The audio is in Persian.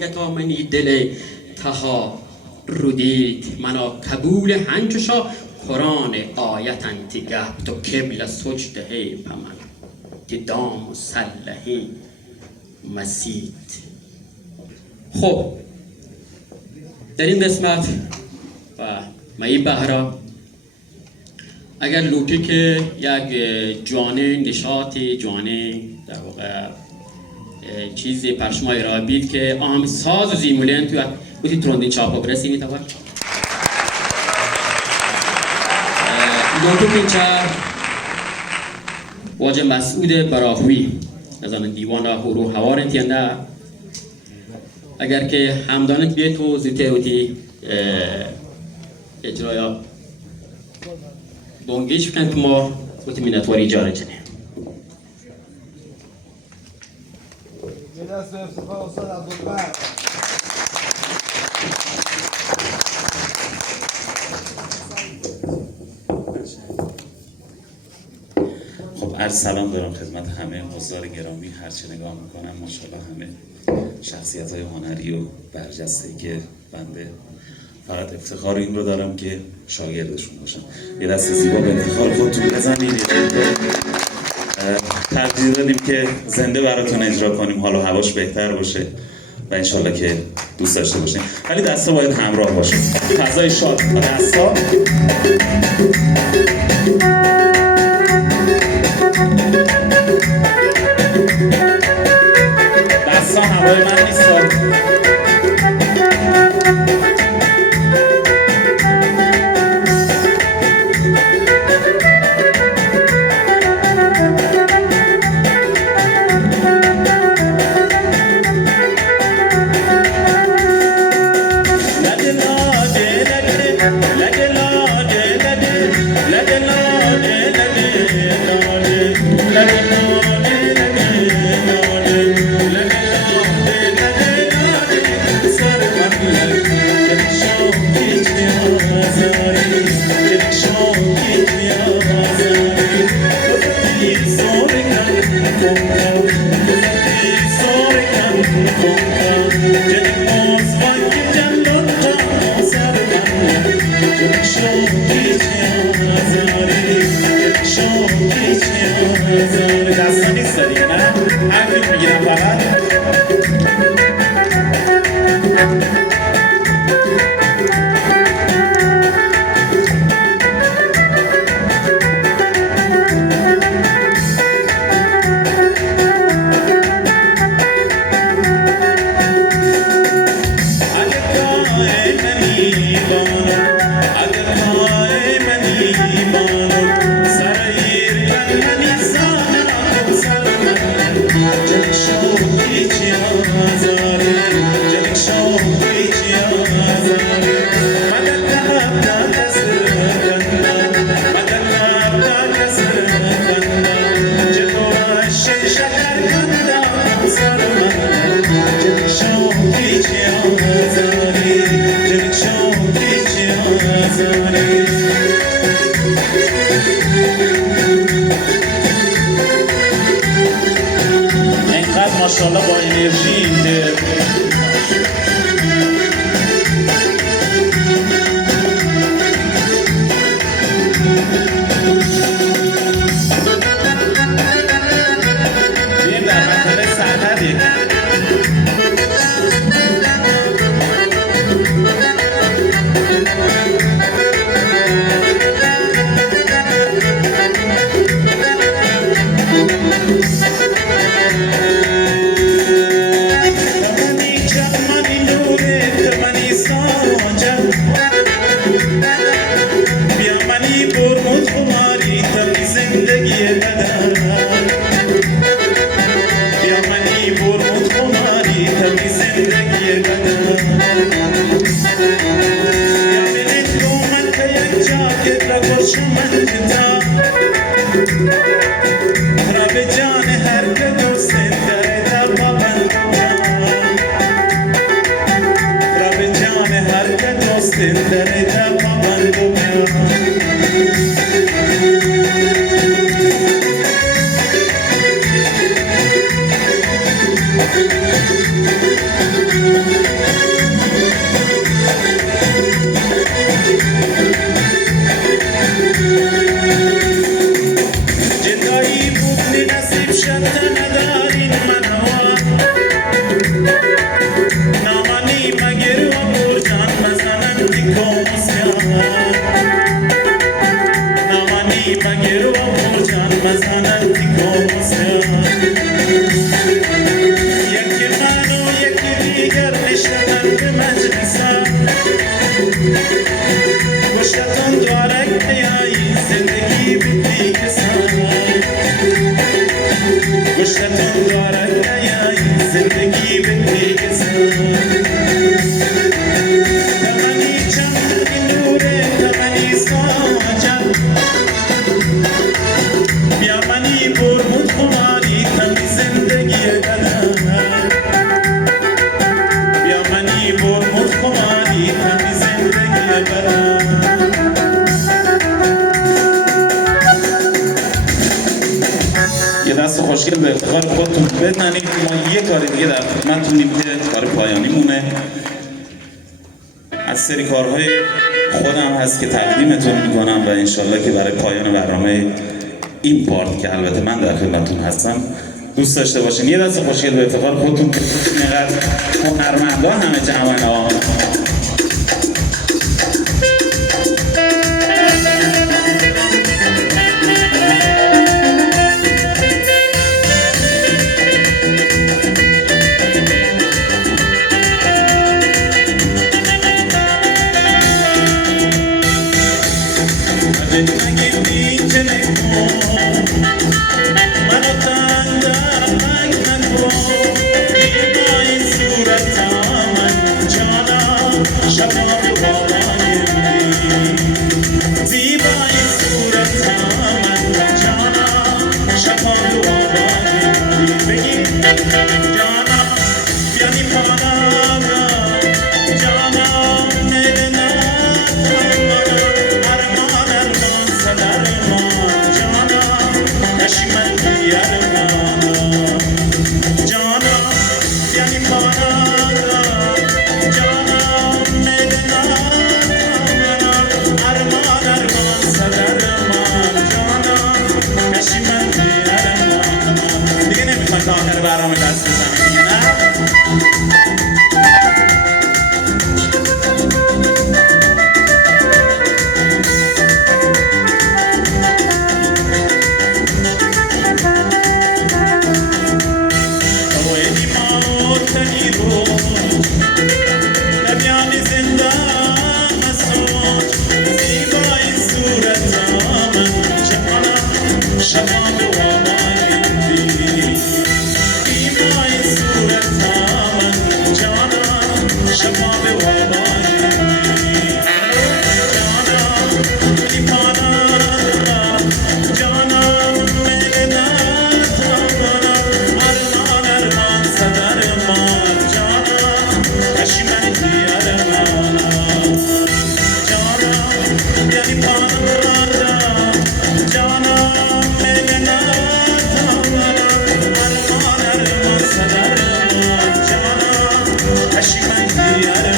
تا منی دل تها رودید منا قبول هنچشا قرآن آیت انتگه تو قبل سجده پمن که دام مسلحی مسید. خب در این قسمت و مایی بهرا اگر لوتی که یک جوانه نشاط جوانه در واقع چیزی پرشمای را بید که آهم ساز و زیمولین تو بودی تروندین چاپا برسی نیتا بار لوتو کنچه واجه مسعود براهوی نزان دیوان رو هوار انتینده اگر که همدانت بیه تو زیته بودی اجرایا دونگیش بکن که ما بودی منتواری جاره چنه خب عرض سلام دارم خدمت همه حضار گرامی. هرچه نگاه میکنم ماشاءالله همه شخصیت های هنری و برجسته که بنده فقط افتخار این رو دارم که شاگردشون باشم. یه دست زیبا به افتخار خودتون بزنید. ترجیح دادیم که زنده براتون اجرا کنیم، حالا هواش بهتر باشه و انشالله که دوست داشته باشین. ولی دستا باید همراه باشه. فضای شاد و دستا هوای من نیست. دستانی سری نه؟ هر فیلم میگیرم فقط اینقدر ماشاءالله با انرژی بیم در منطقه سرحدی دیگر نشدن به مجلسم گشتتون دارک بیایی زندگی بیدی کسم گشتتون دارک بیایی زندگی بیدی کسم تمنی چند نوره تمنی ساجم بیا منی برمود خماری تمی زندگی بدم بیا منی برمود خماری تمی زندگی بدم یه دست خوشگل به افتخار خودتون بزنید. ما یه کار دیگه در خدمتتونیم که کار پایانی مونه. از سری کارهای خودم هست که تقدیمتون میکنم و انشالله که برای پایان برنامه این پارت که البته من در خدمتتون هستم دوست داشته باشین. یه دست خوشگل به افتخار خودتون اینقدر هنرمندا همه جمعا برنامه دست بزنیم Yeah.